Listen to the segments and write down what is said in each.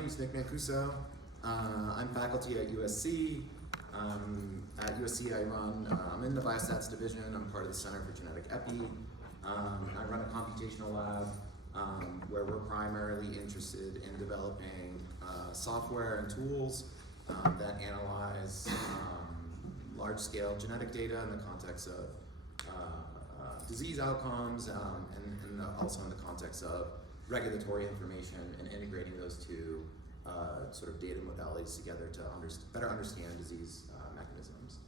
name is Nick Mancuso. I'm faculty at USC. At USC, I'm in the biostats division. I'm part of the Center for Genetic Epi. I run a computational lab where we're primarily interested in developing software and tools that analyze large-scale genetic data in the context of disease outcomes and also in the context of regulatory information and integrating those two sort of data modalities together to better understand disease mechanisms.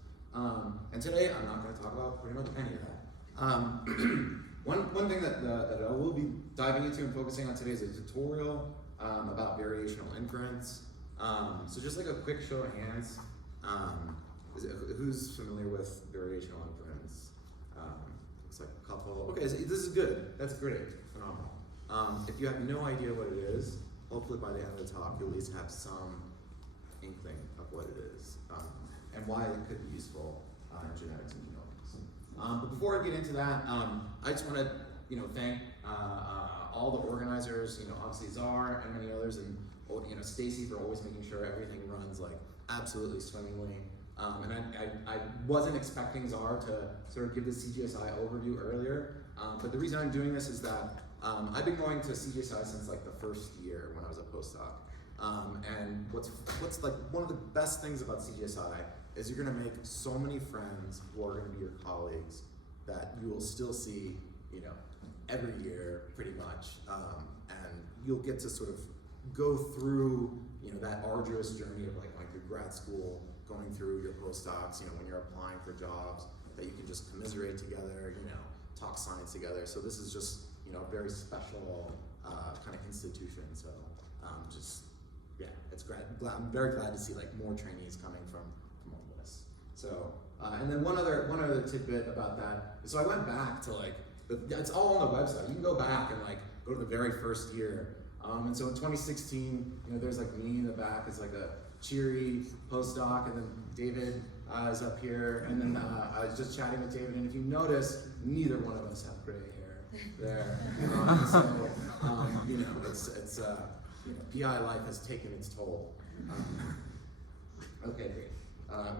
And today I'm not going to talk about pretty much any of that. One thing that I will be diving into and focusing on today is a tutorial about variational inference. So just like a quick show of hands, who's familiar with variational inference? Looks like a couple. Okay, so this is good. That's great. Phenomenal. If you have no idea what it is, hopefully by the end of the talk you'll at least have some inkling of what it is and why it could be useful in genetics and genomics. But before I get into that, I just want to thank all the organizers, obviously Czar and many others, and Stacy for always making sure everything runs like absolutely swimmingly. And I wasn't expecting Czar to sort of give the CGSI overview earlier, but the reason I'm doing this is that I've been going to CGSI since like the first year when I was a postdoc. And what's like one of the best things about CGSI is you're gonna make so many friends who are gonna be your colleagues that you will still see, every year pretty much. And you'll get to sort of go through, that arduous journey of like going through grad school, going through your postdocs, when you're applying for jobs, that you can just commiserate together, talk science together. So this is just, a very special kind of institution. So it's great. I'm very glad to see like more trainees coming from all this. So and then one other tidbit about that. So I went back to like it's all on the website. You can go back and like go to the very first year. And so in 2016, there's like me in the back as like a cheery postdoc, and then David is up here, and then I was just chatting with David, and if you notice, neither one of us have gray hair there. It's PI life has taken its toll. Okay, great.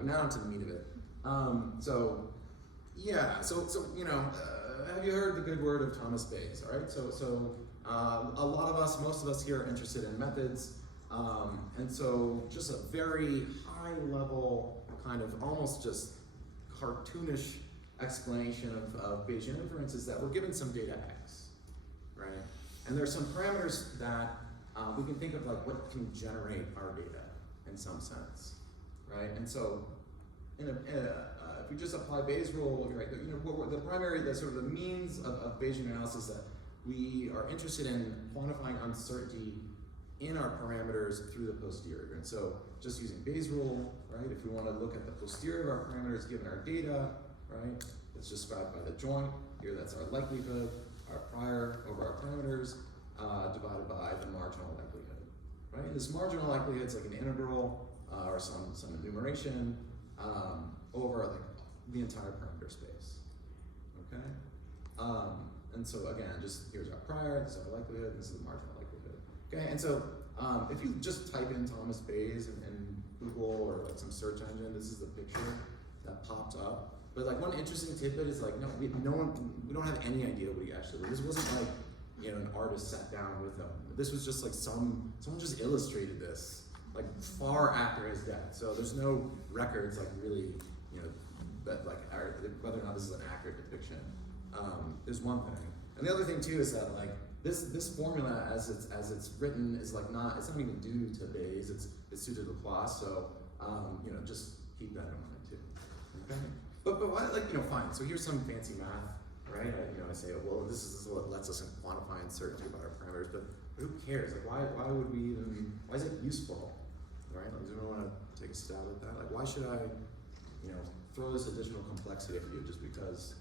Now onto the meat of it. So have you heard the good word of Thomas Bayes? All right, so a lot of us, most of us here are interested in methods, and so just a very high level, kind of almost just cartoonish explanation of Bayesian inference is that we're given some data X, right? And there's some parameters that we can think of like what can generate our data in some sense, right? And so if we just apply Bayes' rule, right, the primary, the sort of the means of Bayesian analysis that we are interested in quantifying uncertainty in our parameters through the posterior. And so just using Bayes' rule, right, if we want to look at the posterior of our parameters given our data, right, it's described by the joint. Here that's our likelihood, our prior over our parameters, divided by the marginal likelihood, right? And this marginal likelihood is like an integral or some enumeration over like the entire parameter space, okay? And so again, just here's our prior, this is our likelihood, this is the marginal likelihood. Okay, and so if you just type in Thomas Bayes in Google or like some search engine, this is the picture that popped up. But like one interesting tidbit is like, we don't have any idea what he actually did. This wasn't like, an artist sat down with him. This was just like someone just illustrated this like far after his death. So there's no records like really, that like whether or not this is an accurate depiction. Is one thing, and the other thing too is that like this formula as it's written is like it's not even due to Bayes. It's due to Laplace. So just keep that in mind too. Okay, but why, fine. So here's some fancy math, right? I say, well, this is what lets us quantify uncertainty about our parameters. But who cares? Like why would we even? Why is it useful? Right? Like, does anyone want to take a stab at that? Like why should I, throw this additional complexity at you just because?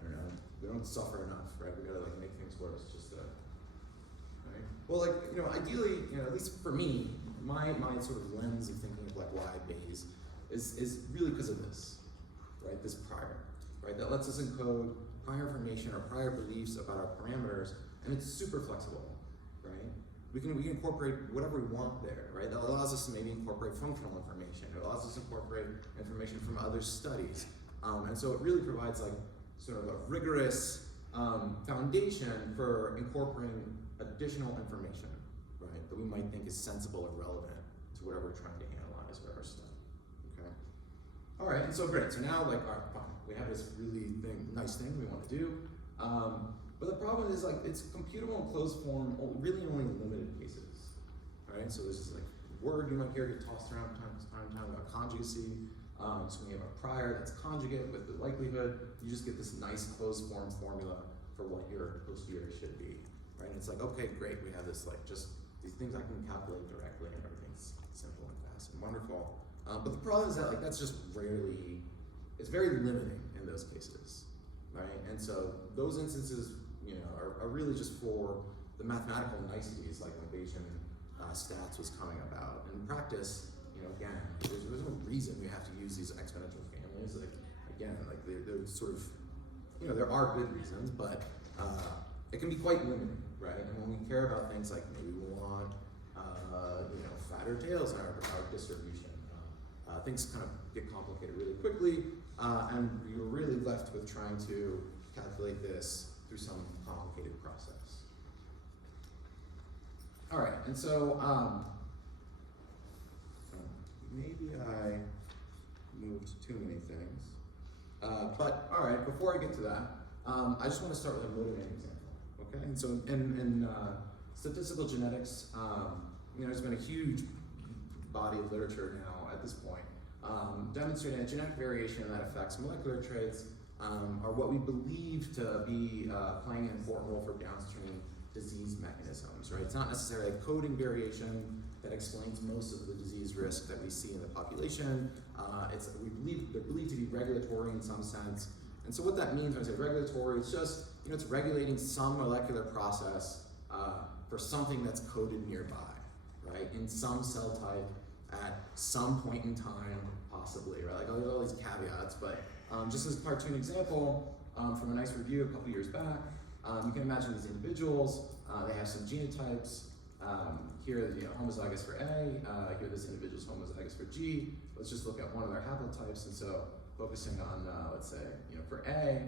I don't know, we don't suffer enough, right? We gotta like make things worse, just right? Well, like, ideally, at least for me, my sort of lens of thinking of like why Bayes is really because of this, right? This prior, right? That lets us encode prior information or prior beliefs about our parameters, and it's super flexible, right? we can incorporate whatever we want there, right? That allows us to maybe incorporate functional information. It allows us to incorporate information from other studies. And so it really provides like sort of a rigorous foundation for incorporating additional information, right? That we might think is sensible or relevant to whatever we're trying to analyze or study, okay? All right, and so great, so now like, all right, fine. We have this really nice thing we want to do. But the problem is like it's computable in closed form really only in limited cases, right? So there's this like word you might hear get tossed around from time to time about conjugacy. So when you have a prior that's conjugate with the likelihood, you just get this nice closed form formula for what your posterior should be, right? And it's like, okay, great, we have this like just these things I can calculate directly and everything's simple and fast and wonderful. But the problem is that like that's just rarely, it's very limiting in those cases, right? And so those instances, you know, are really just for the mathematical niceties, like when Bayesian stats was coming about. In practice, you know, again, there's no reason we have to use these exponential families. Like, again, like they're sort of, you know, there are good reasons, but it can be quite limiting, right? And when we care about things like maybe we want, you know, fatter tails in our distribution, things kind of get complicated really quickly, and you're really left with trying to calculate this through some complicated process. All right, and so maybe I moved too many things. But all right, before I get to that, I just want to start with a motivating example, okay? And so in statistical genetics, you know, there's been a huge body of literature now at this point demonstrating that genetic variation that affects molecular traits are what we believe to be playing an important role for downstream disease mechanisms, right? It's not necessarily a coding variation that explains most of the disease risk that we see in the population. They're believed to be regulatory in some sense. And so what that means when I say regulatory, it's just, you know, it's regulating some molecular process for something that's coded nearby, right? In some cell type at some point in time, possibly, right? Like all these caveats, but just as a cartoon example, from a nice review a couple years back, you can imagine these individuals, they have some genotypes. Here, you know, homozygous for A, here this individual's homozygous for G. Let's just look at one of their haplotypes, and so focusing on, let's say, you know, for A,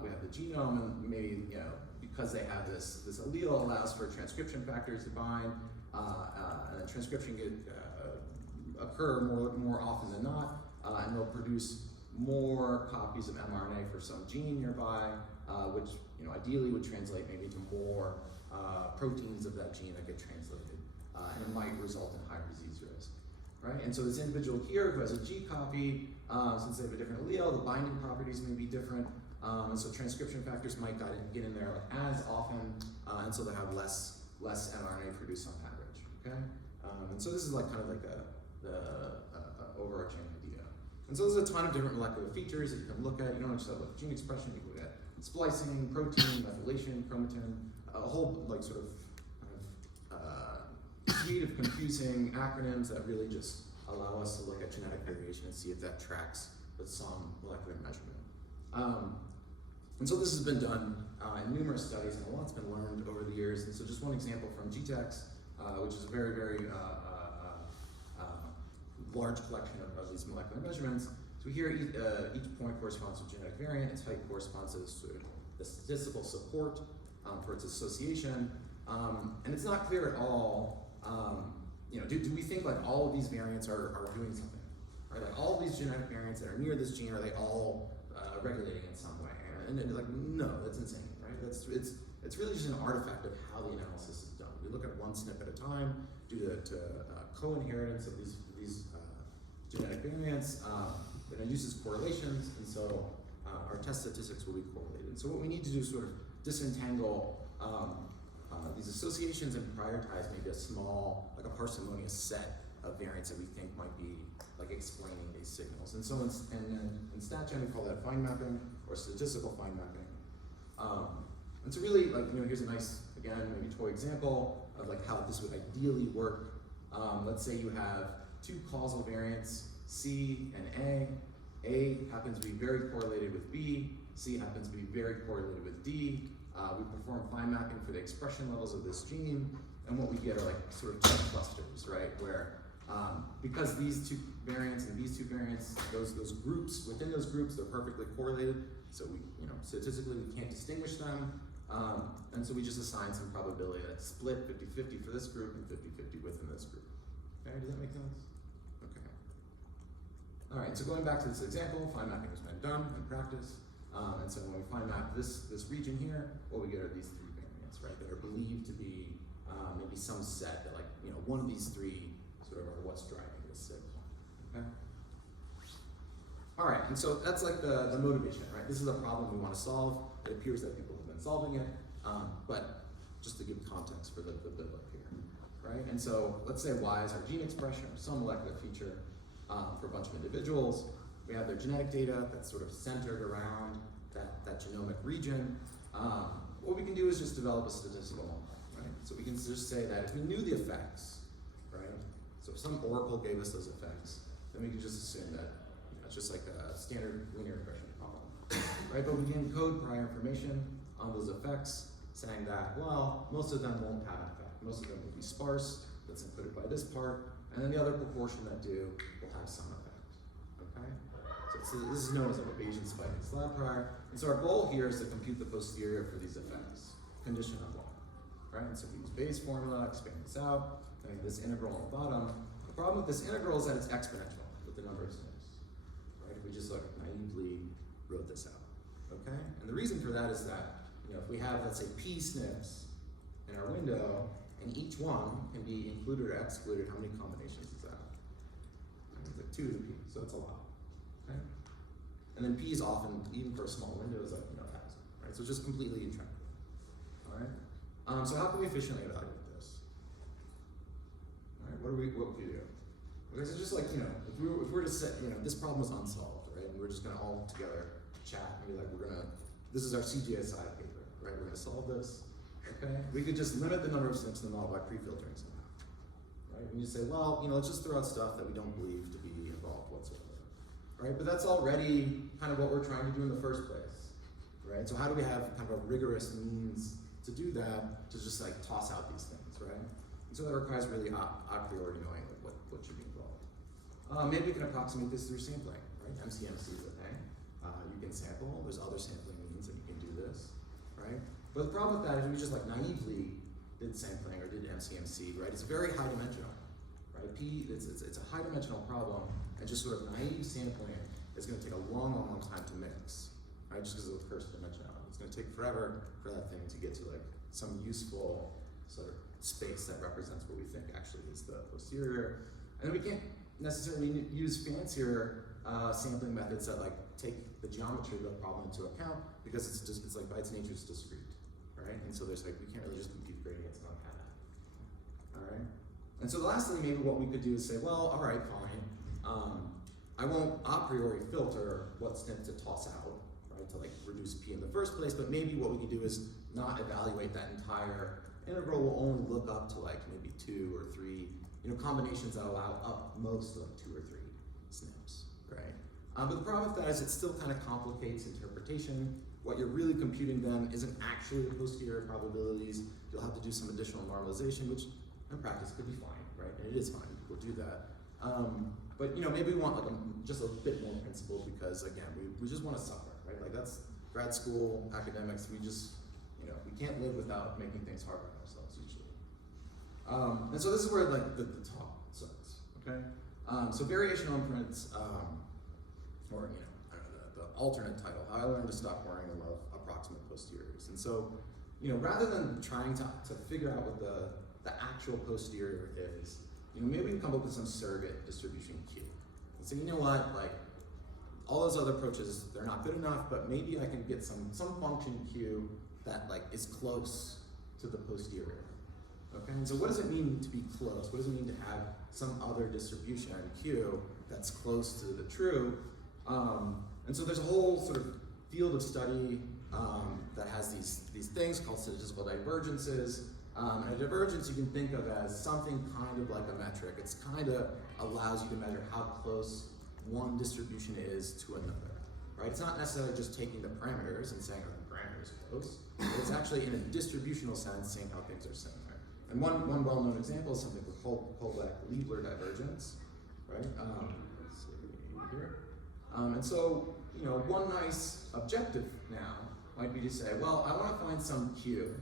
we have the genome, and maybe, you know, because they have this allele allows for transcription factors to bind, and transcription occur more often than not, and they'll produce more copies of mRNA for some gene nearby, which, you know, ideally would translate maybe to more proteins of that gene that get translated, and it might result in higher disease risk, right? And so this individual here who has a G copy, since they have a different allele, the binding properties may be different, and so transcription factors might get in there like as often, and so they have less mRNA produced on average, okay? And so this is like kind of like the overarching idea. And so there's a ton of different molecular features that you can look at. You don't just have like gene expression, you can look at splicing, protein, methylation, chromatin, a whole like sort of suite of confusing acronyms that really just allow us to look at genetic variation and see if that tracks with some molecular measurement. And so this has been done in numerous studies, and a lot's been learned over the years. And so just one example from GTEx, which is a very, very large collection of these molecular measurements. So here, each point corresponds to a genetic variant, its height corresponds to the statistical support for its association. And it's not clear at all, you know, do we think like all of these variants are doing something? Right? Like all of these genetic variants that are near this gene, are they all regulating in some way? And it's like, no, that's insane, right? It's really just an artifact of how the analysis is done. We look at one SNP at a time, due to co-inheritance of these genetic variants, and it uses correlations, and so our test statistics will be correlated. So what we need to do is sort of disentangle these associations and prioritize maybe a small, like a parsimonious set of variants that we think might be like explaining these signals. And so in StatGen, we call that fine mapping or statistical fine mapping. And so really, like, you know, here's a nice, again, maybe toy example of like how this would ideally work. Let's say you have two causal variants, C and A. A happens to be very correlated with B. C happens to be very correlated with D. We perform fine mapping for the expression levels of this gene, and what we get are like sort of two clusters, right? Where because these two variants and these two variants, those groups, within those groups, they're perfectly correlated. So we, statistically we can't distinguish them. And so we just assign some probability that's split 50-50 for this group and 50-50 within this group. Okay, does that make sense? Okay. All right, so going back to this example, fine mapping has been done in practice. And so when we fine map this region here, what we get are these three variants, right, that are believed to be maybe some set that, like, one of these three sort of are what's driving this signal. Okay. All right, and so that's like the motivation, right? This is a problem we want to solve. It appears that people have been solving it, but just to give context for the build-up here, right? And so let's say Y is our gene expression or some molecular feature for a bunch of individuals. We have their genetic data that's sort of centered around that genomic region. What we can do is just develop a statistical model, right? So we can just say that if we knew the effects, right? So if some oracle gave us those effects, then we could just assume that it's just like a standard linear regression problem, right? But we can encode prior information on those effects, saying that, well, most of them won't have an effect. Most of them will be sparse, that's encoded by this part, and then the other proportion that do will have some effect, okay? So this is known as a Bayesian spike and slab prior. And so our goal here is to compute the posterior for these effects, condition of one, right? And so we use Bayes' formula, expand this out, and this integral on the bottom. The problem with this integral is that it's exponential with the number of SNPs, right? If we just like naively wrote this out, okay? And the reason for that is that, if we have, let's say, P SNPs in our window, and each one can be included or excluded, how many combinations is that? It's like 2 to the P, so it's a lot. Okay? And then P is often, even for a small window, is like 1,000, right? So it's just completely intractable. All right? So how can we efficiently evaluate this? All right, what would we do? Because it's just like, if we were to say, this problem was unsolved, right? And we're just gonna all together chat and be like, this is our CGSI paper, right? We're gonna solve this, okay? We could just limit the number of SNPs in the model by pre-filtering somehow, right? We just say, well, let's just throw out stuff that we don't believe to be involved whatsoever, right? But that's already kind of what we're trying to do in the first place, right? So how do we have kind of a rigorous means to do that, to just like toss out these things, right? And so that requires really a priori knowing like what should be involved. Maybe we can approximate this through sampling, right? MCMC is a thing. You can sample, there's other sampling means that you can do this, right? But the problem with that is we just like naively did sampling or did MCMC, right? It's very high dimensional, right? It's a high dimensional problem, and just sort of naive sampling is gonna take a long time to mix, right? Just because of the curse dimensionality. It's gonna take forever for that thing to get to like some useful sort of space that represents what we think actually is the posterior. And then we can't necessarily use fancier sampling methods that like take the geometry of the problem into account, because it's like by its nature it's discrete, right? And so there's like, we can't really just compute gradients on that. All right? And so lastly, maybe what we could do is say, well, all right, fine. I won't a priori filter what SNP to toss out, right, to like reduce P in the first place, but maybe what we can do is not evaluate that entire integral. We'll only look up to like maybe 2 or 3, combinations that allow up most of 2 or 3 SNPs, right? But the problem with that is it still kind of complicates interpretation. What you're really computing then isn't actually the posterior probabilities. You'll have to do some additional normalization, which in practice could be fine, right? And it is fine, people do that. But maybe we want like just a bit more principle, because again, we just want to suffer, right? Like that's grad school academics. We just, we can't live without making things hard on ourselves usually. And so this is where like the talk starts, okay? So variational inference, or the alternate title, how I learned to stop worrying and love approximate posteriors. And so, rather than trying to figure out what the actual posterior is, maybe we can come up with some surrogate distribution Q. And so like all those other approaches, they're not good enough, but maybe I can get some function Q that like is close to the posterior. Okay, and so what does it mean to be close? What does it mean to have some other distribution Q that's close to the true? And so there's a whole sort of field of study that has these things called statistical divergences. And a divergence you can think of as something kind of like a metric. It's kind of allows you to measure how close one distribution is to another, right? It's not necessarily just taking the parameters and saying, are the parameters close? But it's actually in a distributional sense saying how things are similar. And one well-known example is something called Kucukelbir divergence, right? Let's see here. And so, one nice objective now might be to say, well, I want to find some Q,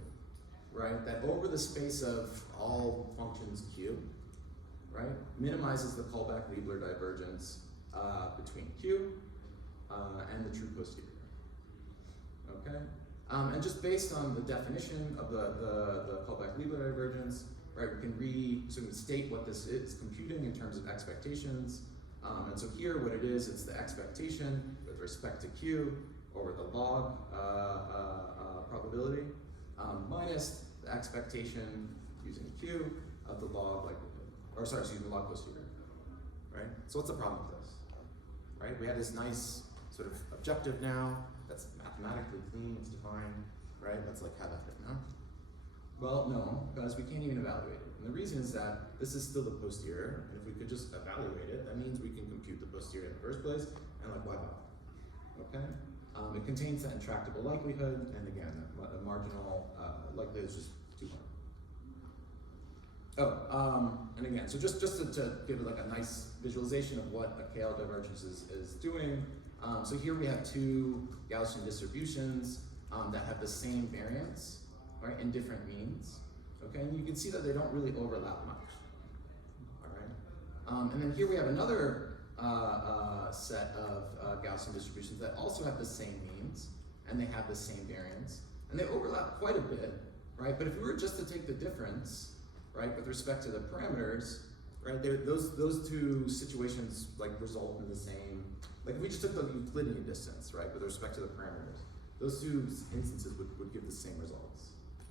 right, that over the space of all functions Q, right, minimizes the Kucukelbir divergence between Q and the true posterior. Okay? And just based on the definition of the Kucukelbir divergence, right, we can state what this is computing in terms of expectations. And so here, what it is, it's the expectation with respect to Q over the log probability minus the expectation using Q of the log likelihood, or sorry, excuse me, log posterior, right? So what's the problem with this, right? We have this nice sort of objective now that's mathematically clean, it's defined, right? Let's like have that right now. Well, no, because we can't even evaluate it. And the reason is that this is still the posterior, and if we could just evaluate it, that means we can compute the posterior in the first place, and like why bother, okay? It contains that intractable likelihood, and again, the marginal likelihood is just too hard. Oh, and again, so just to give it like a nice visualization of what a KL divergence is doing. So here we have two Gaussian distributions that have the same variance, right, in different means. Okay, and you can see that they don't really overlap much. All right, and then here we have another set of Gaussian distributions that also have the same means, and they have the same variance, and they overlap quite a bit, right? But if we were just to take the difference, right, with respect to the parameters, right, those two situations like result in the same. Like if we just took the Euclidean distance, right, with respect to the parameters, those two instances would give the same results,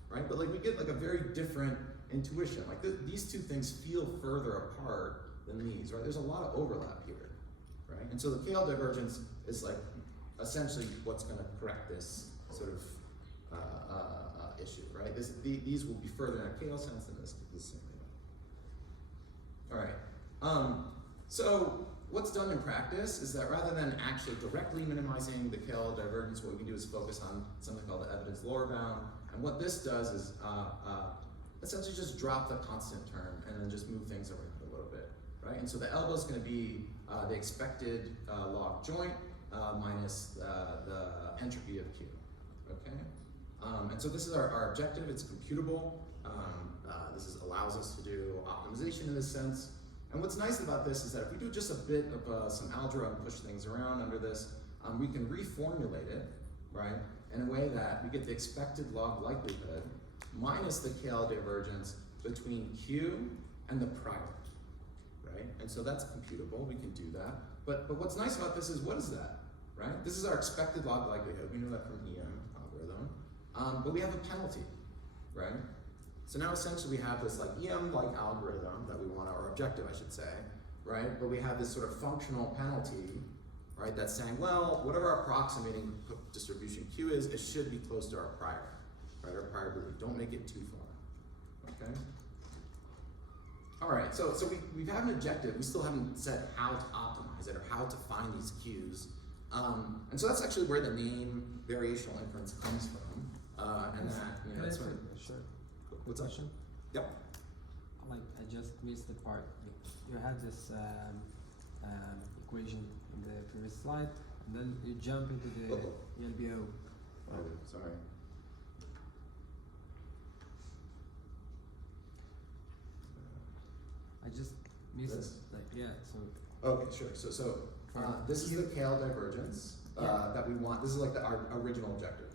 right? But like we get like a very different intuition. Like these two things feel further apart than these, right? There's a lot of overlap here, right? And so the KL divergence is like essentially what's going to correct this sort of issue, right? These will be further in a KL sense than this same thing. All right. So what's done in practice is that rather than actually directly minimizing the KL divergence, what we can do is focus on something called the evidence lower bound. And what this does is essentially just drop the constant term and then just move things around a little bit, right? And so the elbow is going to be the expected log joint minus the entropy of Q, okay? And so this is our objective. It's computable. This allows us to do optimization in this sense. And what's nice about this is that if we do just a bit of some algebra and push things around under this, we can reformulate it, right, in a way that we get the expected log likelihood minus the KL divergence between Q and the prior, right? And so that's computable, we can do that. But what's nice about this is, what is that, right? This is our expected log likelihood, we know that from EM algorithm, but we have a penalty, right? So now essentially we have this like EM-like algorithm that we want, or objective I should say, right? But we have this sort of functional penalty, right? That's saying, well, whatever our approximating distribution Q is, it should be close to our prior, right? Our prior belief. Don't make it too far, okay? All right, so we have an objective. We still haven't said how to optimize it or how to find these Qs. And so that's actually where the name variational inference comes from. And that, you know, that's sort of, sure. What's that? Question? Yep. Like, I just missed the part. You had this equation in the previous slide, and then you jump into the LBO. Oh, sorry. I just missed This? like, yeah, so. Okay, sure. So this is the KL divergence that we want. This is like our original objective,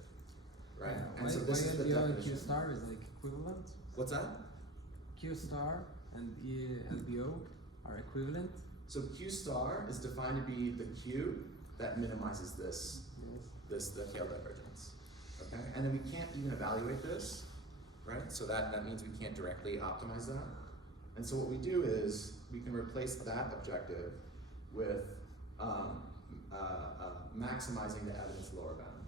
right? Yeah. And so this is the LBO and definition. Q star is like equivalent? What's that? Q star and LBO are equivalent? So Q star is defined to be the Q that minimizes this, the KL divergence, okay? And then we can't even evaluate this, right? So that means we can't directly optimize that. And so what we do is we can replace that objective with maximizing the evidence lower bound,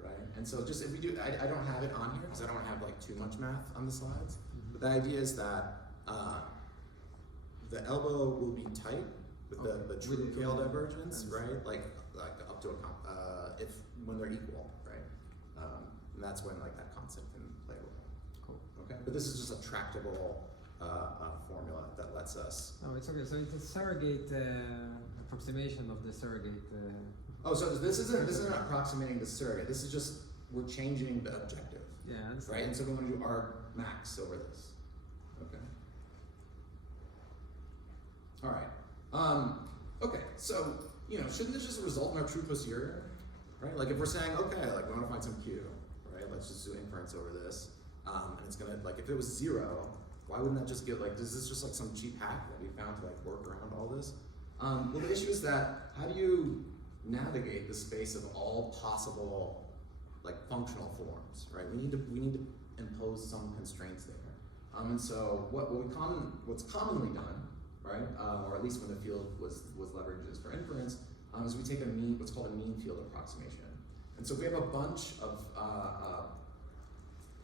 right? And so just if we do, I don't have it on here because I don't have like too much math on the slides, but the idea is that the elbow will be tight with the true KL divergence, right? Like up to if when they're equal, right? And that's when like that constant can play a role. Cool. Okay, But this is just a tractable formula that lets us. Oh, it's okay. So it's a surrogate approximation of the surrogate. Oh, so this isn't approximating the surrogate. This is just we're changing the objective. Yeah, I understand. Right, and so we want to do arg max over this. Okay. All right. Okay. So shouldn't this just result in our true posterior? Right. Like if we're saying, okay, like we want to find some Q, right? Let's just do inference over this, and it's gonna like if it was 0, why wouldn't that just get like? Is this just like some cheap hack that we found to like work around all this? Well, the issue is that how do you navigate the space of all possible like functional forms, right? We need to impose some constraints there. And so what's commonly done, right, or at least when the field was leveraged for inference, is we take what's called a mean field approximation. And so if we have a bunch of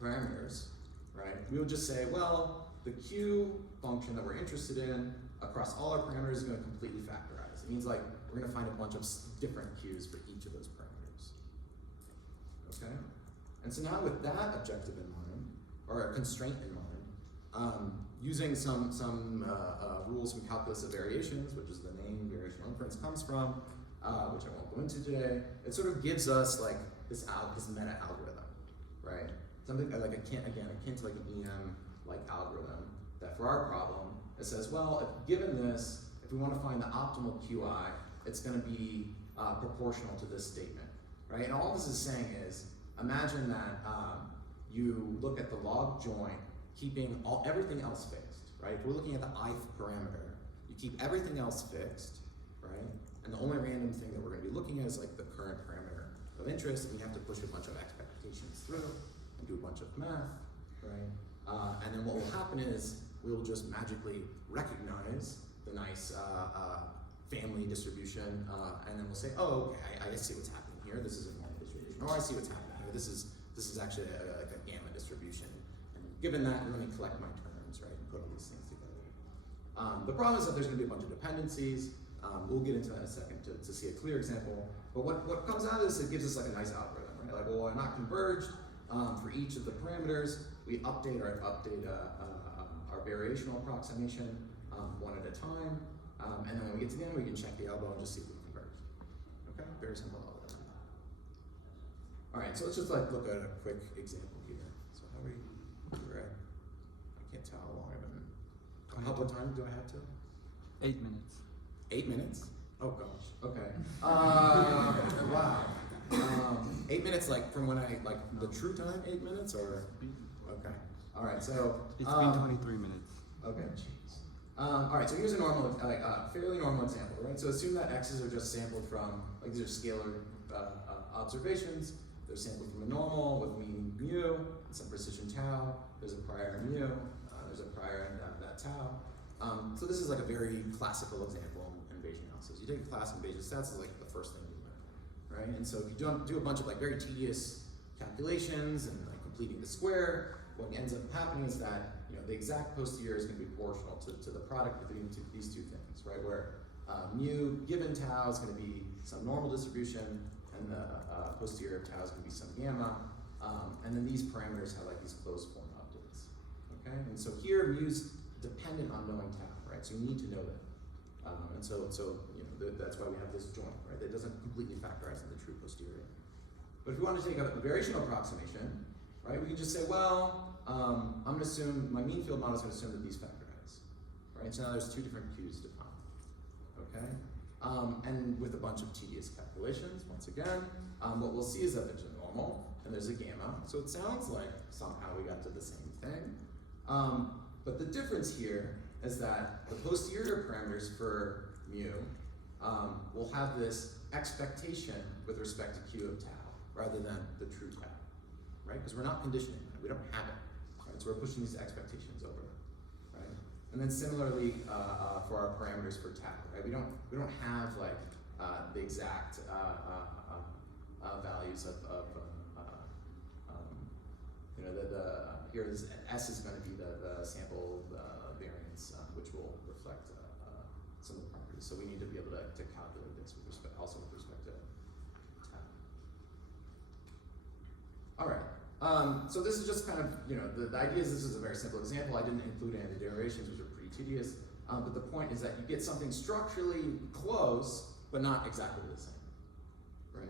parameters, right, we would just say, well, the Q function that we're interested in across all our parameters is going to completely factorize. It means like we're going to find a bunch of different Qs for each of those parameters. Okay? And so now with that objective in mind, or a constraint in mind, using some rules from calculus of variations, which is the name variational inference comes from, which I won't go into today, it sort of gives us like this meta algorithm, right? Something like akin to like an EM like algorithm that for our problem, it says, well, if given this, if we want to find the optimal QI, it's going to be proportional to this statement, right? And all this is saying is, imagine that you look at the log joint, keeping everything else fixed, right? If we're looking at the ith parameter, you keep everything else fixed, right? And the only random thing that we're going to be looking at is like the current parameter of interest, and you have to push a bunch of expectations through and do a bunch of math, right? And then what will happen is we'll just magically recognize the nice family distribution, and then we'll say, oh, okay, I see what's happening here. This is a normal distribution. Or I see what's happening here. This is actually like a gamma distribution. And given that, let me collect my terms, right, and put all these things together. The problem is that there's going to be a bunch of dependencies. We'll get into that in a second to see a clear example. But what comes out of this, it gives us like a nice algorithm, right? Like, well, I'm not converged for each of the parameters. We update our variational approximation one at a time. And then when we get to the end, we can check the elbow and just see if we converge. Okay, very simple algorithm. All right, so let's just like look at a quick example here. So we're at, I can't tell how long I've been. How much time do I have to? 8 minutes. 8 minutes? Oh gosh. Okay. Wow. 8 minutes, like from when I the true time. 8 minutes, or okay. All right. So it's been 23 minutes. Okay. All right. So here's a normal, fairly normal example, right? So assume that x's are just sampled from these are scalar observations. They're sampled from a normal with mean mu and some precision tau. There's a prior mu. There's a prior and that tau. So this is like a very classical example in Bayesian analysis. You take a class in Bayesian stats, is like the first thing you learn, right? And so if you do a bunch of like very tedious calculations and like completing the square, what ends up happening is that the exact posterior is going to be proportional to the product between these two things, right? Where mu given tau is going to be some normal distribution, and the posterior of tau is going to be some gamma, and then these parameters have like these closed form updates, okay? And so here mu's dependent on knowing tau, right? So you need to know that, and so that's why we have this joint, right? That doesn't completely factorize in the true posterior. But if we want to take a variational approximation, right? We can just say, well, I'm going to assume my mean field model is going to assume that these factorize, right? So now there's two different Qs defined, okay? And with a bunch of tedious calculations, once again, what we'll see is that there's a normal and there's a gamma. So it sounds like somehow we got to the same thing. But the difference here is that the posterior parameters for mu will have this expectation with respect to Q of tau rather than the true tau, right? Because we're not conditioning that, we don't have it, right? So we're pushing these expectations over, right? And then similarly for our parameters for tau, right? We don't have like the exact values of here this S is going to be the sample variance, which will reflect some of the properties. So we need to be able to calculate this with respect, also with respect to tau. All right. So this is just kind of, the idea is this is a very simple example. I didn't include any of the derivations, which are pretty tedious. But the point is that you get something structurally close, but not exactly the same, right?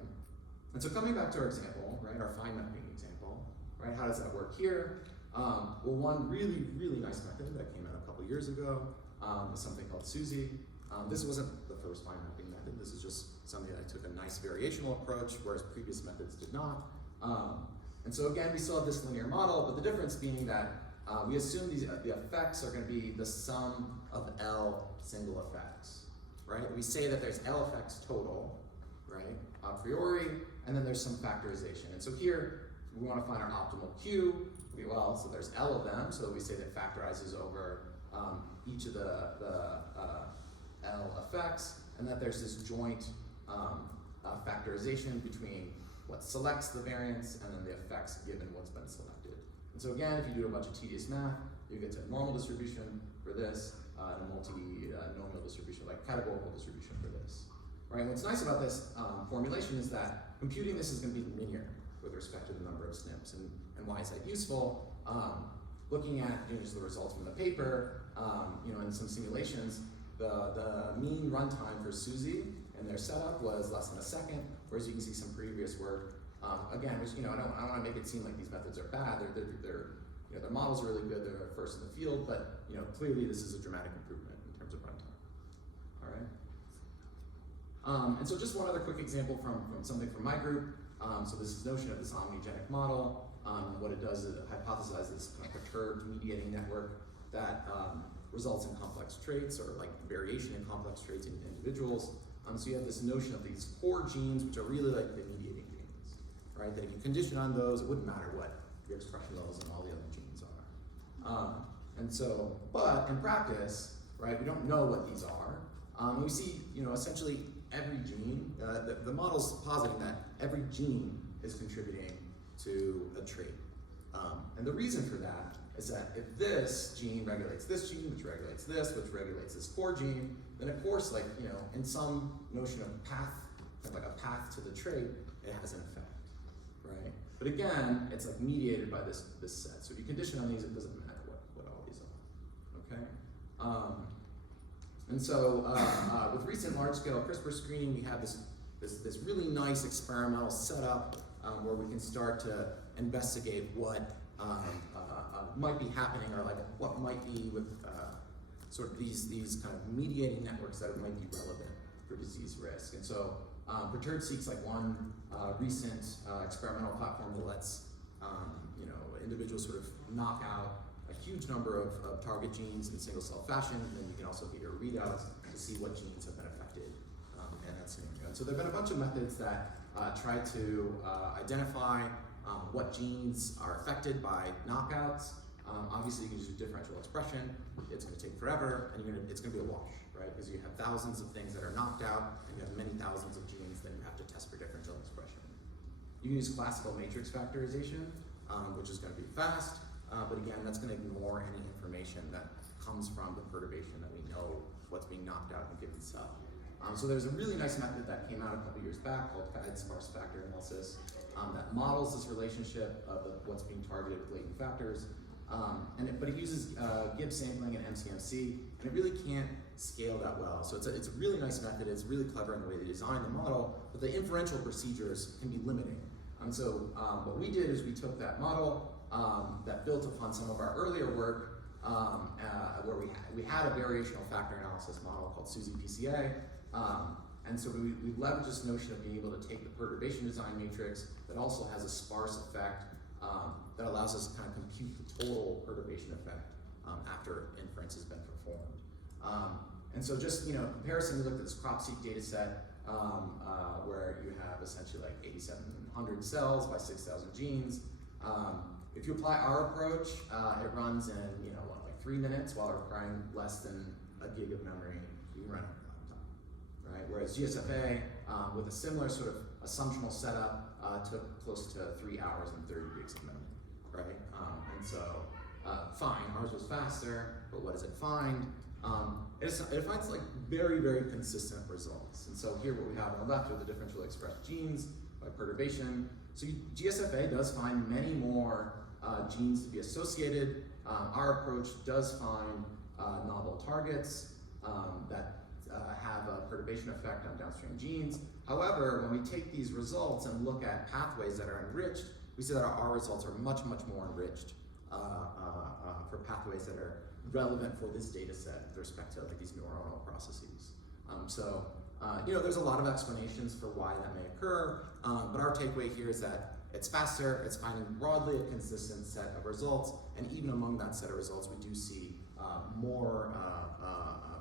And so coming back to our example, right, our fine mapping example, right, how does that work here? Well, one really, really nice method that came out a couple years ago is something called SuSiE. This wasn't the first fine mapping method. This is just something that took a nice variational approach, whereas previous methods did not. And so again, we still have this linear model, but the difference being that we assume the effects are going to be the sum of L single effects, right? We say that there's L effects total, right, a priori, and then there's some factorization. And so here, we want to find our optimal Q. Well, so there's L of them, so we say that factorizes over each of the L effects, and that there's this joint factorization between what selects the variance and then the effects given what's been selected. And so again, if you do a bunch of tedious math, you get to a normal distribution for this, and a multi-normal distribution, like categorical distribution for this. Right? And what's nice about this formulation is that computing this is going to be linear with respect to the number of SNPs. And why is that useful? Looking at just the results from the paper, in some simulations, the mean runtime for SuSiE and their setup was less than a second, whereas you can see some previous work. Again, which, I don't want to make it seem like these methods are bad. Their models are really good. They're first in the field, but clearly this is a dramatic improvement in terms of runtime. All right. And so just one other quick example from something from my group. So this notion of this omnigenic model, what it does is it hypothesizes kind of perturbed mediating network that results in complex traits or like variation in complex traits in individuals. So you have this notion of these core genes, which are really like the mediating genes, right? That if you condition on those, it wouldn't matter what your expression levels and all the other genes are. And so, but in practice, right, we don't know what these are. We see, essentially every gene, the model's positing that every gene is contributing to a trait. And the reason for that is that if this gene regulates this gene, which regulates this core gene, then of course, like, in some notion of path, like a path to the trait, it has an effect, right? But again, it's like mediated by this set. So if you condition on these, it doesn't matter what all these are, okay? And so with recent large-scale CRISPR screening, we have this really nice experimental setup where we can start to investigate what might be happening, or like what might be with sort of these kind of mediating networks that might be relevant for disease risk. And so Perturb-seq's like one recent experimental platform that lets individuals sort of knock out a huge number of target genes in single cell fashion, and then you can also get your readouts to see what genes have been affected in that scenario. And so there have been a bunch of methods that try to identify what genes are affected by knockouts. Obviously, you can just do differential expression. It's going to take forever, and it's going to be a wash, right? Because you have thousands of things that are knocked out, and you have many thousands of genes that you have to test for differential expression. You can use classical matrix factorization, which is going to be fast, but again, that's going to ignore any information that comes from the perturbation that we know what's being knocked out in a given cell. So there's a really nice method that came out a couple years back called guide sparse factor analysis that models this relationship of what's being targeted with latent factors. But it uses Gibbs sampling and MCMC, and it really can't scale that well. So it's a really nice method. It's really clever in the way they design the model, but the inferential procedures can be limiting. So what we did is we took that model that built upon some of our earlier work, where we had a variational factor analysis model called SuSiE PCA. And so we leveraged this notion of being able to take the perturbation design matrix that also has a sparse effect that allows us to kind of compute the total perturbation effect after inference has been performed. And so just, comparison, we looked at this crop-seq data set where you have essentially like 8,700 cells by 6,000 genes. If you apply our approach, it runs in, like 3 minutes, while requiring less than a gig of memory. You can run it on your laptop, right? Whereas GSFA, with a similar sort of assumptional setup, took close to 3 hours and 30 gigs of memory, right? And so, fine, ours was faster, but what does it find? It finds like very, very consistent results. And so here what we have on the left are the differentially expressed genes by perturbation. So GSFA does find many more genes to be associated. Our approach does find novel targets that have a perturbation effect on downstream genes. However, when we take these results and look at pathways that are enriched, we see that our results are much, much more enriched for pathways that are relevant for this data set with respect to like these neuronal processes. There's a lot of explanations for why that may occur, but our takeaway here is that it's faster, it's finding broadly a consistent set of results, and even among that set of results, we do see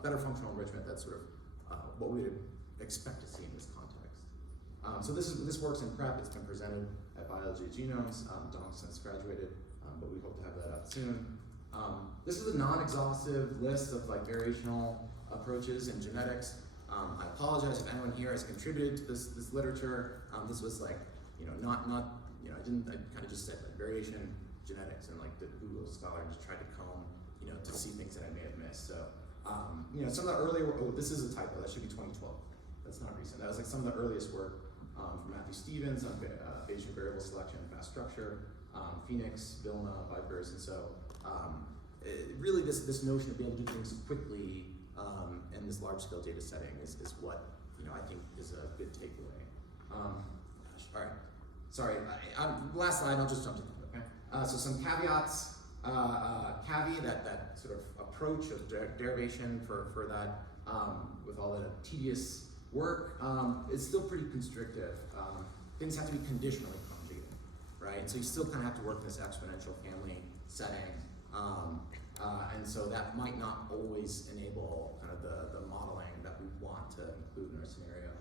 better functional enrichment. That's sort of what we would expect to see in this context. So this works in prep. It's been presented at Biology of Genomes. Dong's since graduated, but we hope to have that out soon. This is a non-exhaustive list of like variational approaches in genetics. I apologize if anyone here has contributed to this literature. This was like, I kind of just said like variation genetics and like the Google Scholar and just tried to comb, to see things that I may have missed. So, some of the earlier work, this is a typo, that should be 2012. That's not recent. That was like some of the earliest work from Matthew Stevens on Bayesian variable selection and fast structure, Phoenix, Vilna, Vipers, and so really this notion of being able to do things quickly in this large-scale data setting is what I think is a good takeaway. All right, sorry. Last slide. I'll just jump to that. Okay. So some caveats. That sort of approach of derivation for that with all the tedious work is still pretty constrictive. Things have to be conditionally conjugated, right? So you still kind of have to work in this exponential family setting. And so that might not always enable kind of the modeling that we want to include in our scenario.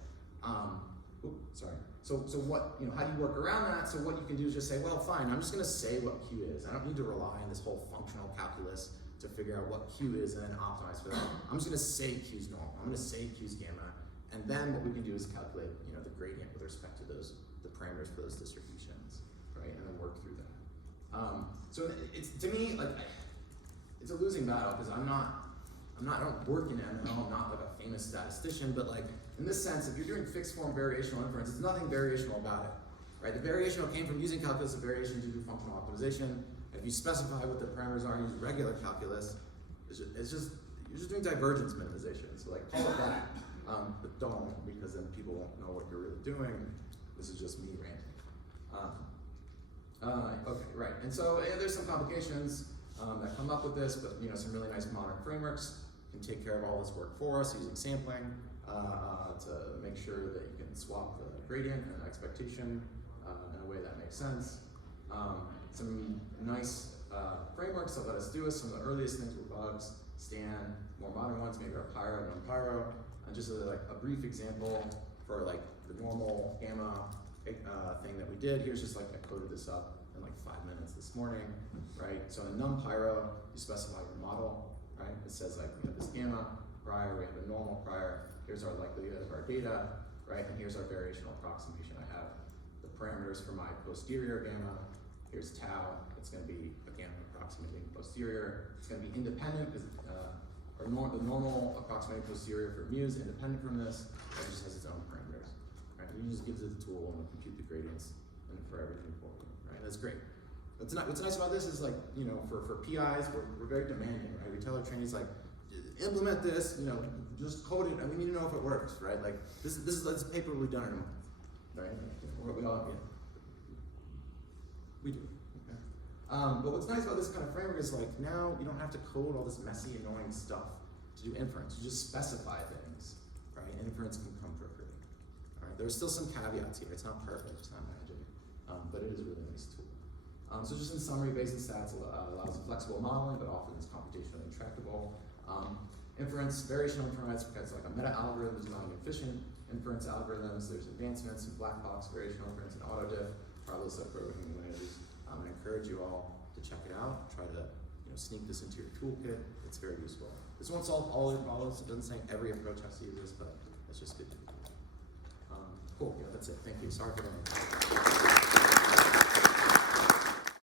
So what, how do you work around that? So what you can do is just say, well, fine, I'm just gonna say what Q is. I don't need to rely on this whole functional calculus to figure out what Q is and then optimize for that. I'm just gonna say Q's normal. I'm gonna say Q's gamma. And then what we can do is calculate, the gradient with respect to the parameters for those distributions, right? And then work through that. So it's, to me, like, it's a losing battle because I don't work in ML, I'm not like a famous statistician, but like, in this sense, if you're doing fixed form variational inference, there's nothing variational about it, right? The variational came from using calculus of variation to do functional optimization. If you specify what the parameters are and use regular calculus, you're just doing divergence minimization. So like, call it that, but don't, because then people won't know what you're really doing. This is just me ranting. Okay, right, and so there's some complications that come up with this, but some really nice modern frameworks can take care of all this work for us using sampling to make sure that you can swap the gradient and expectation in a way that makes sense. Some nice frameworks that let us do it. Some of the earliest things were bugs, Stan, more modern ones, maybe are Pyro, non-Pyro. And just like a brief example for like the normal gamma thing that we did. Here's just like I coded this up in like 5 minutes this morning, right? So in non-Pyro, you specify your model, right? It says like we have this gamma prior, we have a normal prior. Here's our likelihood of our data, right? And here's our variational approximation. I have the parameters for my posterior gamma. Here's tau. It's going to be a gamma approximating posterior. It's going to be independent because the normal approximating posterior for mu is independent from this. It just has its own parameters, right? And you just gives it the tool and compute the gradients and for everything forward, right? That's great. What's nice about this is like, for PIs, we're very demanding, right? We tell our trainees like, implement this, just code it, and we need to know if it works, right? Like this paper will be done in a month, right? We all, we do. Okay. But what's nice about this kind of framework is like now you don't have to code all this messy, annoying stuff to do inference. You just specify things, right? Inference can come quickly. All right. There's still some caveats here. It's not perfect. It's not magic, but it is a really nice tool. So just in summary, Bayesian stats allows flexible modeling, but often it's computationally intractable. Inference, variational inference, because like a meta-algorithm is not efficient. Inference algorithms, there's advancements in black box, variational inference, and autodiff, probabilistic programming languages. I encourage you all to check it out. Try to sneak this into your toolkit. It's very useful. This won't solve all your problems. It doesn't say every approach has to use this, but it's just good to do. Cool, yeah, that's it. Thank you. Sorry for that.